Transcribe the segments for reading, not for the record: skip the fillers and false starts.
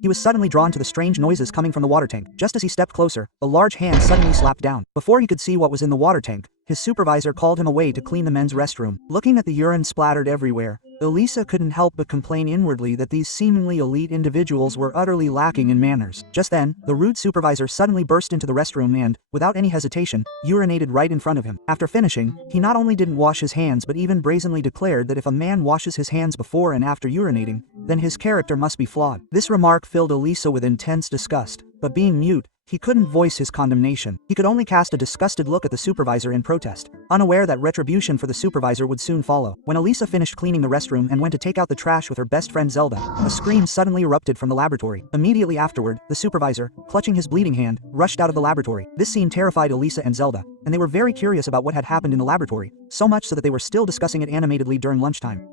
He was suddenly drawn to the strange noises coming from the water tank. Just as he stepped closer, a large hand suddenly slapped down. Before he could see what was in the water tank, his supervisor called him away to clean the men's restroom. Looking at the urine splattered everywhere, Elisa couldn't help but complain inwardly that these seemingly elite individuals were utterly lacking in manners. Just then, the rude supervisor suddenly burst into the restroom and, without any hesitation, urinated right in front of him. After finishing, he not only didn't wash his hands but even brazenly declared that if a man washes his hands before and after urinating, then his character must be flawed. This remark filled Elisa with intense disgust, but being mute, he couldn't voice his condemnation. He could only cast a disgusted look at the supervisor in protest, unaware that retribution for the supervisor would soon follow. When Elisa finished cleaning the restroom and went to take out the trash with her best friend Zelda, a scream suddenly erupted from the laboratory. Immediately afterward, the supervisor, clutching his bleeding hand, rushed out of the laboratory. This scene terrified Elisa and Zelda, and they were very curious about what had happened in the laboratory, so much so that they were still discussing it animatedly during lunchtime.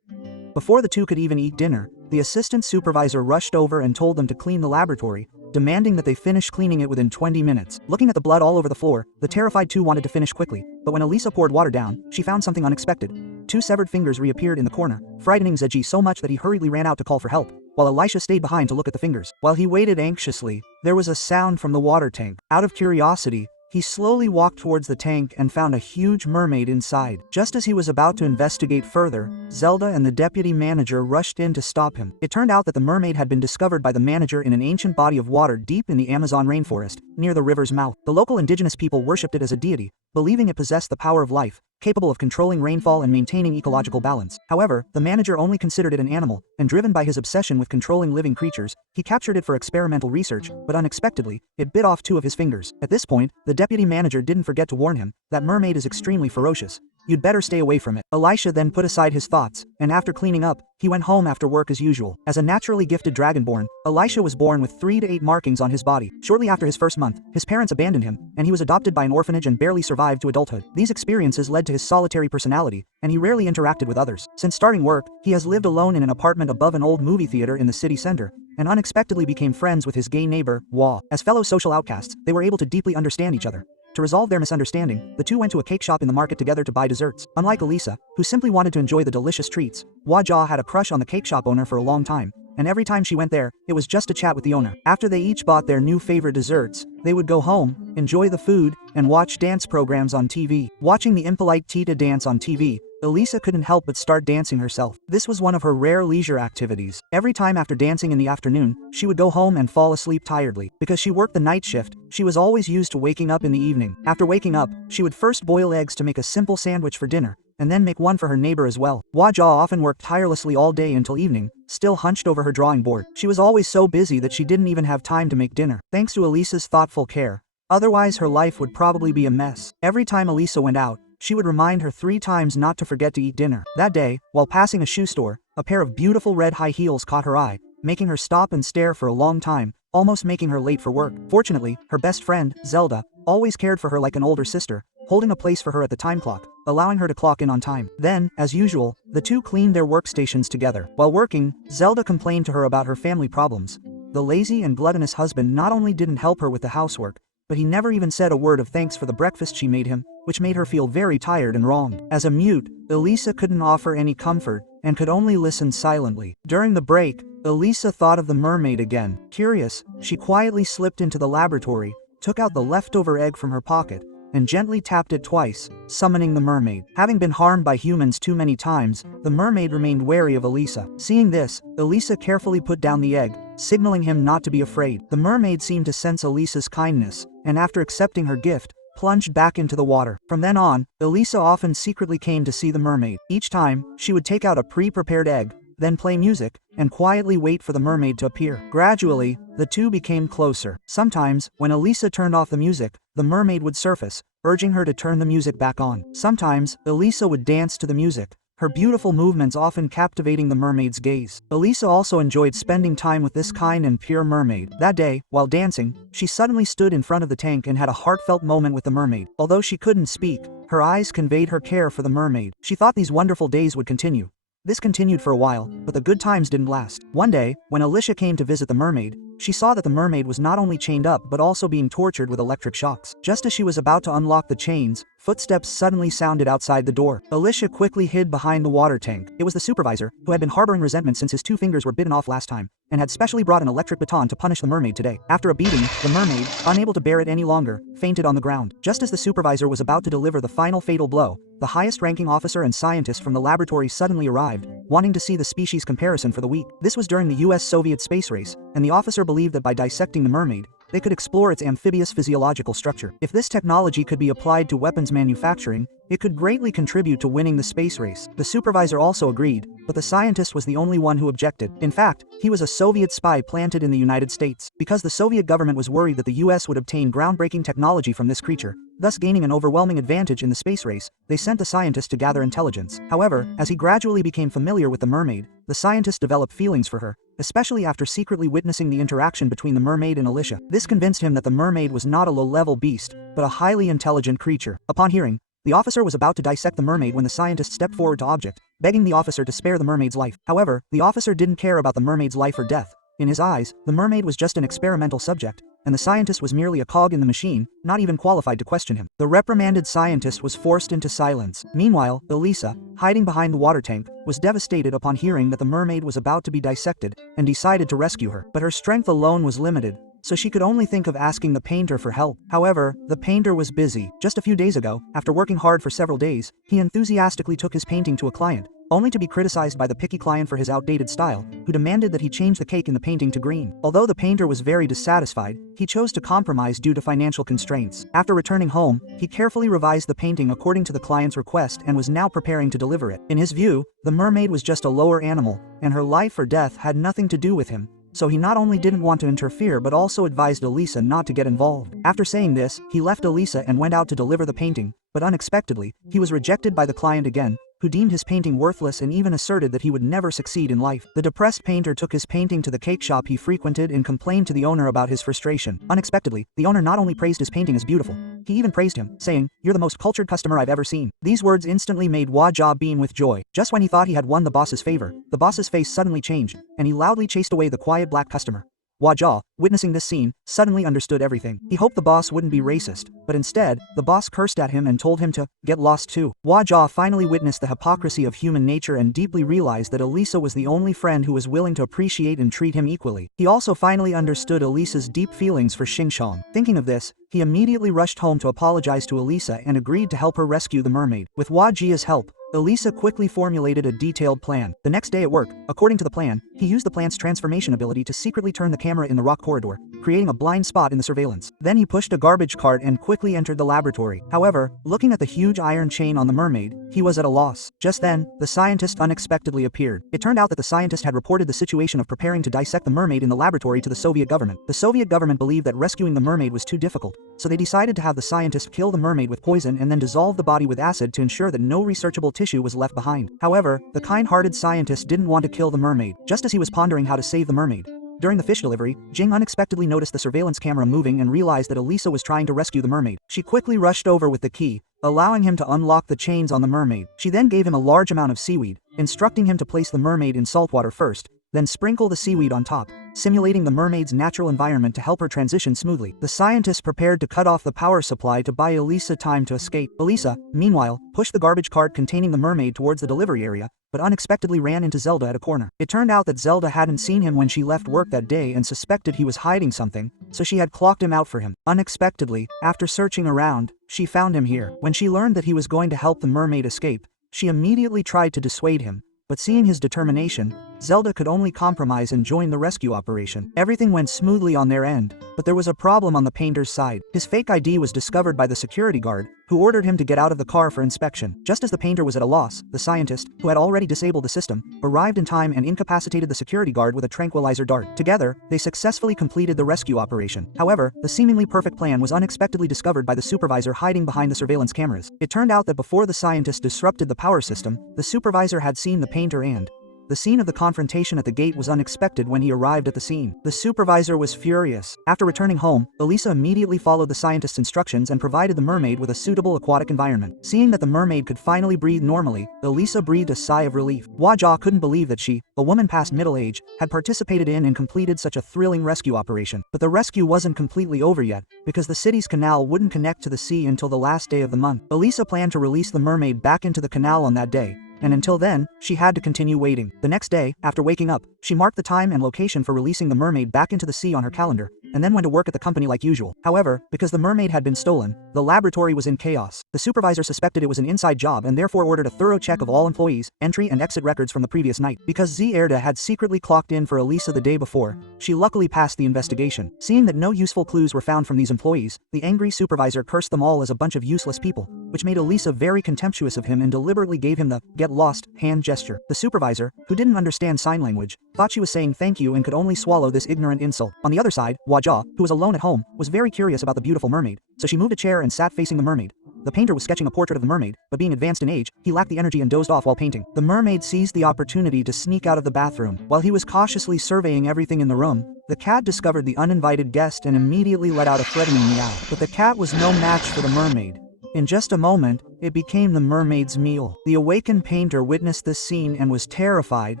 Before the two could even eat dinner, the assistant supervisor rushed over and told them to clean the laboratory, demanding that they finish cleaning it within 20 minutes. Looking at the blood all over the floor, the terrified two wanted to finish quickly, but when Elisa poured water down, she found something unexpected. Two severed fingers reappeared in the corner, frightening Zeji so much that he hurriedly ran out to call for help, while Elisha stayed behind to look at the fingers. While he waited anxiously, there was a sound from the water tank. Out of curiosity, he slowly walked towards the tank and found a huge mermaid inside. Just as he was about to investigate further, Zelda and the deputy manager rushed in to stop him. It turned out that the mermaid had been discovered by the manager in an ancient body of water deep in the Amazon rainforest, near the river's mouth. The local indigenous people worshipped it as a deity, believing it possessed the power of life, capable of controlling rainfall and maintaining ecological balance. However, the manager only considered it an animal, and driven by his obsession with controlling living creatures, he captured it for experimental research, but unexpectedly, it bit off two of his fingers. At this point, the deputy manager didn't forget to warn him that mermaid is extremely ferocious. You'd better stay away from it. Elisha then put aside his thoughts, and after cleaning up, he went home after work as usual. As a naturally gifted dragonborn, Elisha was born with 3 to 8 markings on his body. Shortly after his first month, his parents abandoned him, and he was adopted by an orphanage and barely survived to adulthood. These experiences led to his solitary personality, and he rarely interacted with others. Since starting work, he has lived alone in an apartment above an old movie theater in the city center, and unexpectedly became friends with his gay neighbor, Wa. As fellow social outcasts, they were able to deeply understand each other. To resolve their misunderstanding, the two went to a cake shop in the market together to buy desserts. Unlike Elisa, who simply wanted to enjoy the delicious treats, Wajah had a crush on the cake shop owner for a long time, and every time she went there, it was just to chat with the owner. After they each bought their new favorite desserts, they would go home, enjoy the food, and watch dance programs on TV. Watching the impolite Tita dance on TV, Elisa couldn't help but start dancing herself. This was one of her rare leisure activities. Every time after dancing in the afternoon, she would go home and fall asleep tiredly. Because she worked the night shift, she was always used to waking up in the evening. After waking up, she would first boil eggs to make a simple sandwich for dinner, and then make one for her neighbor as well. Wajah often worked tirelessly all day until evening, still hunched over her drawing board. She was always so busy that she didn't even have time to make dinner. Thanks to Elisa's thoughtful care, otherwise her life would probably be a mess. Every time Elisa went out, she would remind her 3 times not to forget to eat dinner. That day, while passing a shoe store, a pair of beautiful red high heels caught her eye, making her stop and stare for a long time, almost making her late for work. Fortunately, her best friend, Zelda, always cared for her like an older sister, holding a place for her at the time clock, allowing her to clock in on time. Then, as usual, the two cleaned their workstations together. While working, Zelda complained to her about her family problems. The lazy and gluttonous husband not only didn't help her with the housework, but he never even said a word of thanks for the breakfast she made him, which made her feel very tired and wronged. As a mute, Elisa couldn't offer any comfort, and could only listen silently. During the break, Elisa thought of the mermaid again. Curious, she quietly slipped into the laboratory, took out the leftover egg from her pocket, and gently tapped it twice, summoning the mermaid. Having been harmed by humans too many times, the mermaid remained wary of Elisa. Seeing this, Elisa carefully put down the egg, signaling him not to be afraid. The mermaid seemed to sense Elisa's kindness, and after accepting her gift, plunged back into the water. From then on, Elisa often secretly came to see the mermaid. Each time, she would take out a pre-prepared egg, then play music, and quietly wait for the mermaid to appear. Gradually, the two became closer. Sometimes, when Elisa turned off the music, the mermaid would surface, urging her to turn the music back on. Sometimes, Elisa would dance to the music, her beautiful movements often captivating the mermaid's gaze. Elisa also enjoyed spending time with this kind and pure mermaid. That day, while dancing, she suddenly stood in front of the tank and had a heartfelt moment with the mermaid. Although she couldn't speak, her eyes conveyed her care for the mermaid. She thought these wonderful days would continue. This continued for a while, but the good times didn't last. One day, when Alicia came to visit the mermaid, she saw that the mermaid was not only chained up but also being tortured with electric shocks. Just as she was about to unlock the chains, Footsteps suddenly sounded outside the door. Alicia quickly hid behind the water tank. It was the supervisor, who had been harboring resentment since his 2 fingers were bitten off last time, and had specially brought an electric baton to punish the mermaid today. After a beating, the mermaid, unable to bear it any longer, fainted on the ground. Just as the supervisor was about to deliver the final fatal blow, the highest-ranking officer and scientist from the laboratory suddenly arrived, wanting to see the species comparison for the week. This was during the US-Soviet space race, and the officer believed that by dissecting the mermaid, they could explore its amphibious physiological structure. If this technology could be applied to weapons manufacturing, it could greatly contribute to winning the space race. The supervisor also agreed, but the scientist was the only one who objected. In fact, he was a Soviet spy planted in the United States. Because the Soviet government was worried that the US would obtain groundbreaking technology from this creature, thus gaining an overwhelming advantage in the space race, they sent the scientist to gather intelligence. However, as he gradually became familiar with the mermaid, the scientist developed feelings for her, especially after secretly witnessing the interaction between the mermaid and Alicia. This convinced him that the mermaid was not a low-level beast, but a highly intelligent creature. Upon hearing, the officer was about to dissect the mermaid when the scientist stepped forward to object, begging the officer to spare the mermaid's life. However, the officer didn't care about the mermaid's life or death. In his eyes, the mermaid was just an experimental subject, and the scientist was merely a cog in the machine, not even qualified to question him. The reprimanded scientist was forced into silence. Meanwhile, Elisa, hiding behind the water tank, was devastated upon hearing that the mermaid was about to be dissected, and decided to rescue her. But her strength alone was limited, so she could only think of asking the painter for help. However, the painter was busy. Just a few days ago, after working hard for several days, he enthusiastically took his painting to a client, only to be criticized by the picky client for his outdated style, who demanded that he change the cake in the painting to green. Although the painter was very dissatisfied, he chose to compromise due to financial constraints. After returning home, he carefully revised the painting according to the client's request and was now preparing to deliver it. In his view, the mermaid was just a lower animal, and her life or death had nothing to do with him. So he not only didn't want to interfere but also advised Elisa not to get involved. After saying this, he left Elisa and went out to deliver the painting, but unexpectedly, he was rejected by the client again, who deemed his painting worthless and even asserted that he would never succeed in life. The depressed painter took his painting to the cake shop he frequented and complained to the owner about his frustration. Unexpectedly, the owner not only praised his painting as beautiful, he even praised him, saying, "You're the most cultured customer I've ever seen." These words instantly made Wajah beam with joy. Just when he thought he had won the boss's favor, the boss's face suddenly changed, and he loudly chased away the quiet black customer. Wajah, witnessing this scene, suddenly understood everything. He hoped the boss wouldn't be racist, but instead, the boss cursed at him and told him to get lost too. Wajah finally witnessed the hypocrisy of human nature and deeply realized that Elisa was the only friend who was willing to appreciate and treat him equally. He also finally understood Elisa's deep feelings for Xingshang. Thinking of this, he immediately rushed home to apologize to Elisa and agreed to help her rescue the mermaid. With Wajah's help, Elisa quickly formulated a detailed plan. The next day at work, according to the plan, he used the plant's transformation ability to secretly turn the camera in the rock corridor, creating a blind spot in the surveillance. Then he pushed a garbage cart and quickly entered the laboratory. However, looking at the huge iron chain on the mermaid, he was at a loss. Just then, the scientist unexpectedly appeared. It turned out that the scientist had reported the situation of preparing to dissect the mermaid in the laboratory to the Soviet government. The Soviet government believed that rescuing the mermaid was too difficult, so they decided to have the scientist kill the mermaid with poison and then dissolve the body with acid to ensure that no researchable tissue was left behind. However, the kind-hearted scientist didn't want to kill the mermaid. Just as he was pondering how to save the mermaid, during the fish delivery, Jing unexpectedly noticed the surveillance camera moving and realized that Elisa was trying to rescue the mermaid. She quickly rushed over with the key, allowing him to unlock the chains on the mermaid. She then gave him a large amount of seaweed, instructing him to place the mermaid in salt water first, then sprinkle the seaweed on top, simulating the mermaid's natural environment to help her transition smoothly. The scientist prepared to cut off the power supply to buy Elisa time to escape. Elisa, meanwhile, pushed the garbage cart containing the mermaid towards the delivery area, but unexpectedly ran into Zelda at a corner. It turned out that Zelda hadn't seen him when she left work that day and suspected he was hiding something, so she had clocked him out for him. Unexpectedly, after searching around, she found him here. When she learned that he was going to help the mermaid escape, she immediately tried to dissuade him, but seeing his determination, Zelda could only compromise and join the rescue operation. Everything went smoothly on their end, but there was a problem on the painter's side. His fake ID was discovered by the security guard, who ordered him to get out of the car for inspection. Just as the painter was at a loss, the scientist, who had already disabled the system, arrived in time and incapacitated the security guard with a tranquilizer dart. Together, they successfully completed the rescue operation. However, the seemingly perfect plan was unexpectedly discovered by the supervisor hiding behind the surveillance cameras. It turned out that before the scientist disrupted the power system, the supervisor had seen the painter and The scene of the confrontation at the gate was unexpected when he arrived at the scene. The supervisor was furious. After returning home, Elisa immediately followed the scientist's instructions and provided the mermaid with a suitable aquatic environment. Seeing that the mermaid could finally breathe normally, Elisa breathed a sigh of relief. Hua couldn't believe that she, a woman past middle age, had participated in and completed such a thrilling rescue operation. But the rescue wasn't completely over yet, because the city's canal wouldn't connect to the sea until the last day of the month. Elisa planned to release the mermaid back into the canal on that day, and until then, she had to continue waiting. The next day, after waking up, she marked the time and location for releasing the mermaid back into the sea on her calendar, and then went to work at the company like usual. However, because the mermaid had been stolen, the laboratory was in chaos. The supervisor suspected it was an inside job and therefore ordered a thorough check of all employees, entry and exit records from the previous night. Because Zerda had secretly clocked in for Elisa the day before, she luckily passed the investigation. Seeing that no useful clues were found from these employees, the angry supervisor cursed them all as a bunch of useless people, which made Elisa very contemptuous of him and deliberately gave him the "get lost" hand gesture. The supervisor, who didn't understand sign language, thought she was saying thank you and could only swallow this ignorant insult. On the other side, Hua, who was alone at home, was very curious about the beautiful mermaid, so she moved a chair and sat facing the mermaid. The painter was sketching a portrait of the mermaid, but being advanced in age, he lacked the energy and dozed off while painting. The mermaid seized the opportunity to sneak out of the bathroom. While he was cautiously surveying everything in the room, the cat discovered the uninvited guest and immediately let out a threatening meow. But the cat was no match for the mermaid. In just a moment, it became the mermaid's meal. The awakened painter witnessed this scene and was terrified,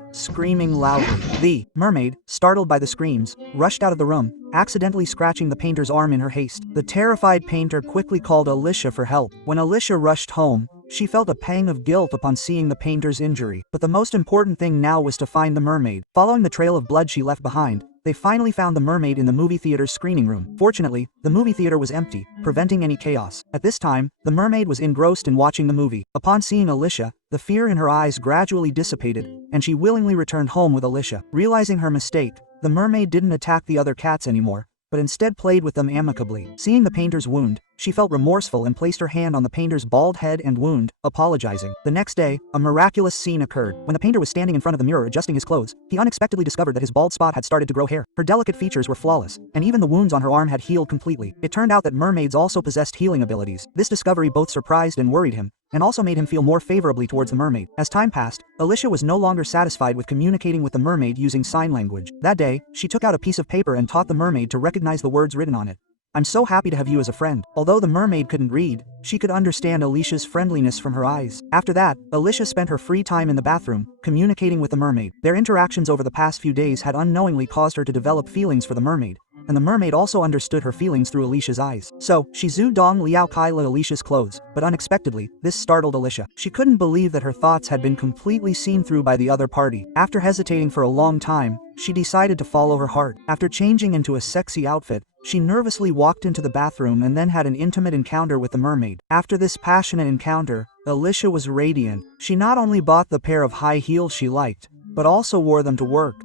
screaming loudly. The mermaid, startled by the screams, rushed out of the room, accidentally scratching the painter's arm in her haste. The terrified painter quickly called Alicia for help. When Alicia rushed home, she felt a pang of guilt upon seeing the painter's injury. But the most important thing now was to find the mermaid. Following the trail of blood she left behind, they finally found the mermaid in the movie theater's screening room. Fortunately, the movie theater was empty, preventing any chaos. At this time, the mermaid was engrossed in watching the movie. Upon seeing Alicia, the fear in her eyes gradually dissipated, and she willingly returned home with Alicia. Realizing her mistake, the mermaid didn't attack the other cats anymore, but instead played with them amicably. Seeing the painter's wound, she felt remorseful and placed her hand on the painter's bald head and wound, apologizing. The next day, a miraculous scene occurred. When the painter was standing in front of the mirror adjusting his clothes, he unexpectedly discovered that his bald spot had started to grow hair. Her delicate features were flawless, and even the wounds on her arm had healed completely. It turned out that mermaids also possessed healing abilities. This discovery both surprised and worried him, and also made him feel more favorably towards the mermaid. As time passed, Alicia was no longer satisfied with communicating with the mermaid using sign language. That day, she took out a piece of paper and taught the mermaid to recognize the words written on it. "I'm so happy to have you as a friend." Although the mermaid couldn't read, she could understand Alicia's friendliness from her eyes. After that, Alicia spent her free time in the bathroom, communicating with the mermaid. Their interactions over the past few days had unknowingly caused her to develop feelings for the mermaid, and the mermaid also understood her feelings through Alicia's eyes. So, she Dong Liao Kai let Alicia's clothes, but unexpectedly, this startled Alicia. She couldn't believe that her thoughts had been completely seen through by the other party. After hesitating for a long time, she decided to follow her heart. After changing into a sexy outfit, she nervously walked into the bathroom and then had an intimate encounter with the mermaid. After this passionate encounter, Alicia was radiant. She not only bought the pair of high heels she liked, but also wore them to work.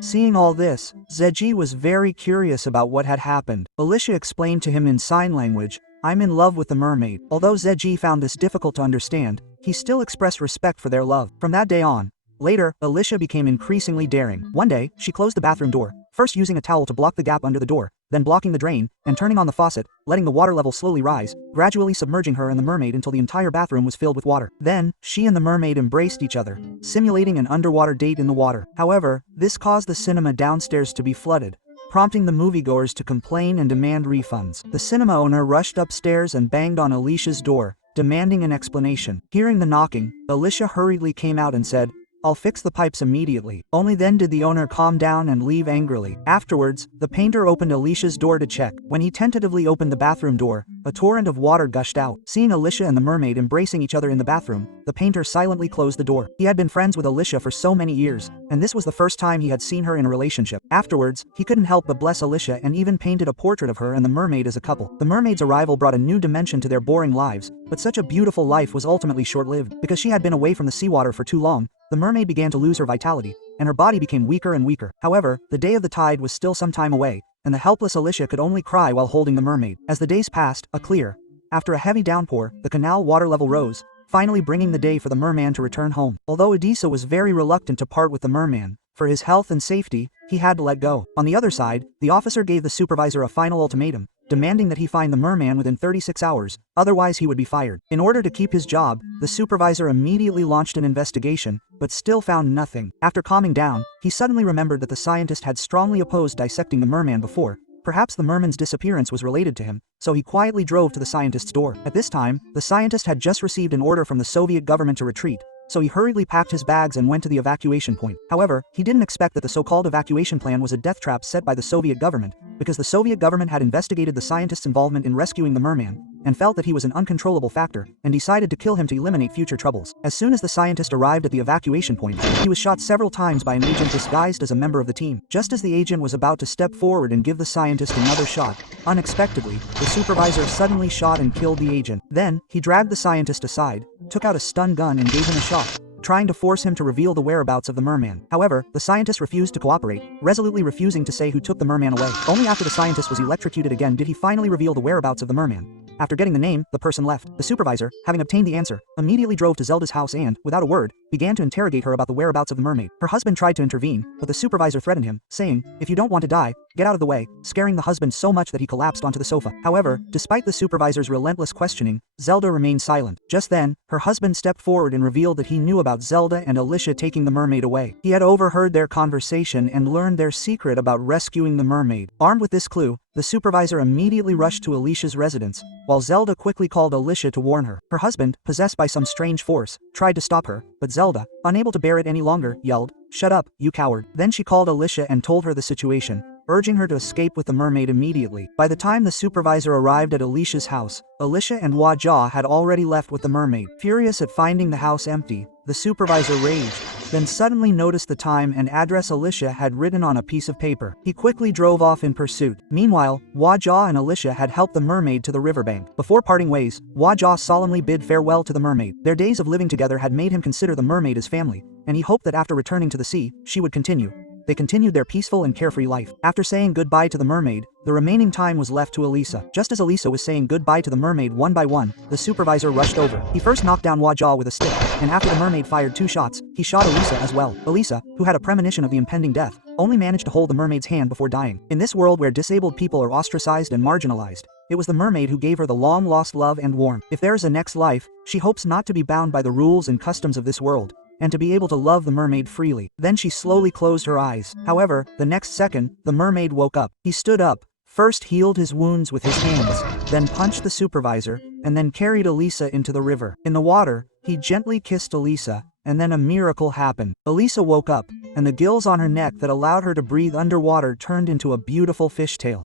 Seeing all this, Zeji was very curious about what had happened. Alicia explained to him in sign language, "I'm in love with the mermaid." Although Zeji found this difficult to understand, he still expressed respect for their love. From that day on, later, Alicia became increasingly daring. One day, she closed the bathroom door, first using a towel to block the gap under the door, then blocking the drain, and turning on the faucet, letting the water level slowly rise, gradually submerging her and the mermaid until the entire bathroom was filled with water. Then, she and the mermaid embraced each other, simulating an underwater date in the water. However, this caused the cinema downstairs to be flooded, prompting the moviegoers to complain and demand refunds. The cinema owner rushed upstairs and banged on Alicia's door, demanding an explanation. Hearing the knocking, Alicia hurriedly came out and said, "I'll fix the pipes immediately." Only then did the owner calm down and leave angrily. Afterwards, the painter opened Alicia's door to check. When he tentatively opened the bathroom door, a torrent of water gushed out. Seeing Alicia and the mermaid embracing each other in the bathroom, the painter silently closed the door. He had been friends with Alicia for so many years, and this was the first time he had seen her in a relationship. Afterwards, he couldn't help but bless Alicia and even painted a portrait of her and the mermaid as a couple. The mermaid's arrival brought a new dimension to their boring lives, but such a beautiful life was ultimately short-lived. Because she had been away from the seawater for too long, the mermaid began to lose her vitality, and her body became weaker and weaker. However, the day of the tide was still some time away, and the helpless Alicia could only cry while holding the mermaid. As the days passed, after a heavy downpour, the canal water level rose, finally bringing the day for the merman to return home. Although Adisa was very reluctant to part with the merman, for his health and safety, he had to let go. On the other side, the officer gave the supervisor a final ultimatum. demanding that he find the merman within 36 hours, otherwise he would be fired. In order to keep his job, the supervisor immediately launched an investigation, but still found nothing. After calming down, he suddenly remembered that the scientist had strongly opposed dissecting the merman before. Perhaps the merman's disappearance was related to him, so he quietly drove to the scientist's door. At this time, the scientist had just received an order from the Soviet government to retreat, so he hurriedly packed his bags and went to the evacuation point. However, he didn't expect that the so-called evacuation plan was a death trap set by the Soviet government, because the Soviet government had investigated the scientist's involvement in rescuing the merman, and felt that he was an uncontrollable factor, and decided to kill him to eliminate future troubles. As soon as the scientist arrived at the evacuation point, he was shot several times by an agent disguised as a member of the team. Just as the agent was about to step forward and give the scientist another shot, unexpectedly, the supervisor suddenly shot and killed the agent. Then, he dragged the scientist aside, took out a stun gun and gave him a shot, trying to force him to reveal the whereabouts of the merman. However, the scientist refused to cooperate, resolutely refusing to say who took the merman away. Only after the scientist was electrocuted again did he finally reveal the whereabouts of the merman. After getting the name, the person left. The supervisor, having obtained the answer, immediately drove to Zelda's house and, without a word, began to interrogate her about the whereabouts of the mermaid. Her husband tried to intervene, but the supervisor threatened him, saying, "If you don't want to die, get out of the way," scaring the husband so much that he collapsed onto the sofa. However, despite the supervisor's relentless questioning, Zelda remained silent. Just then, her husband stepped forward and revealed that he knew about Zelda and Alicia taking the mermaid away. He had overheard their conversation and learned their secret about rescuing the mermaid. Armed with this clue, the supervisor immediately rushed to Alicia's residence, while Zelda quickly called Alicia to warn her. Her husband, possessed by some strange force, tried to stop her, but Zelda, unable to bear it any longer, yelled, "Shut up, you coward." Then she called Alicia and told her the situation, urging her to escape with the mermaid immediately. By the time the supervisor arrived at Alicia's house, Alicia and Wajah had already left with the mermaid. Furious at finding the house empty, the supervisor raged, then suddenly noticed the time and address Alicia had written on a piece of paper. He quickly drove off in pursuit. Meanwhile, Wajah and Alicia had helped the mermaid to the riverbank. Before parting ways, Wajah solemnly bid farewell to the mermaid. Their days of living together had made him consider the mermaid his family, and he hoped that after returning to the sea, she would continue. They continued their peaceful and carefree life. After saying goodbye to the mermaid, the remaining time was left to Elisa. Just as Elisa was saying goodbye to the mermaid one by one, the supervisor rushed over. He first knocked down Wajah with a stick, and after the mermaid fired 2 shots, he shot Elisa as well. Elisa, who had a premonition of the impending death, only managed to hold the mermaid's hand before dying. In this world where disabled people are ostracized and marginalized, it was the mermaid who gave her the long-lost love and warmth. If there is a next life, she hopes not to be bound by the rules and customs of this world, and to be able to love the mermaid freely. Then she slowly closed her eyes. However, the next second, the mermaid woke up. He stood up, first healed his wounds with his hands, then punched the supervisor, and then carried Elisa into the river. In the water, he gently kissed Elisa, and then a miracle happened. Elisa woke up, and the gills on her neck that allowed her to breathe underwater turned into a beautiful fishtail.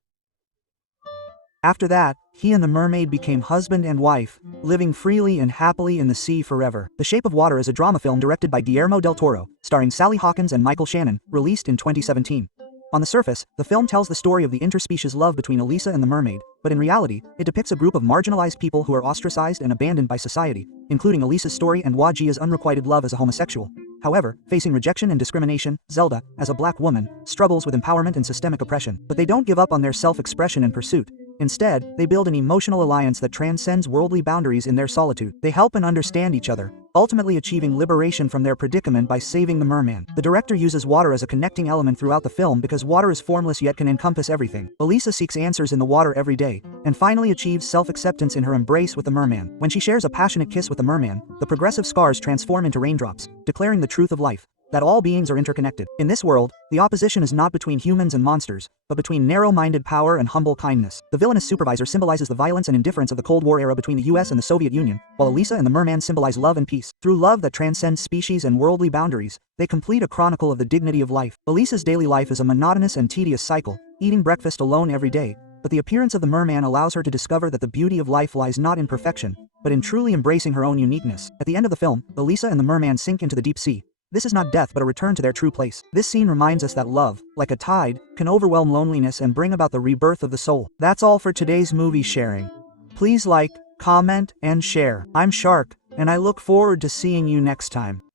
After that, he and the mermaid became husband and wife, living freely and happily in the sea forever. The Shape of Water is a drama film directed by Guillermo del Toro, starring Sally Hawkins and Michael Shannon, released in 2017. On the surface, the film tells the story of the interspecies love between Elisa and the mermaid, but in reality, it depicts a group of marginalized people who are ostracized and abandoned by society, including Elisa's story and Wajih's unrequited love as a homosexual. However, facing rejection and discrimination, Zelda, as a black woman, struggles with empowerment and systemic oppression. But they don't give up on their self-expression and pursuit. Instead, they build an emotional alliance that transcends worldly boundaries in their solitude. They help and understand each other, ultimately achieving liberation from their predicament by saving the merman. The director uses water as a connecting element throughout the film because water is formless yet can encompass everything. Elisa seeks answers in the water every day, and finally achieves self-acceptance in her embrace with the merman. When she shares a passionate kiss with the merman, the progressive scars transform into raindrops, declaring the truth of life, that all beings are interconnected. In this world, the opposition is not between humans and monsters, but between narrow-minded power and humble kindness. The villainous supervisor symbolizes the violence and indifference of the Cold War era between the US and the Soviet Union, while Elisa and the merman symbolize love and peace. Through love that transcends species and worldly boundaries, they complete a chronicle of the dignity of life. Elisa's daily life is a monotonous and tedious cycle, eating breakfast alone every day, but the appearance of the merman allows her to discover that the beauty of life lies not in perfection, but in truly embracing her own uniqueness. At the end of the film, Elisa and the merman sink into the deep sea. This is not death but a return to their true place. This scene reminds us that love, like a tide, can overwhelm loneliness and bring about the rebirth of the soul. That's all for today's movie sharing. Please like, comment, and share. I'm Shark, and I look forward to seeing you next time.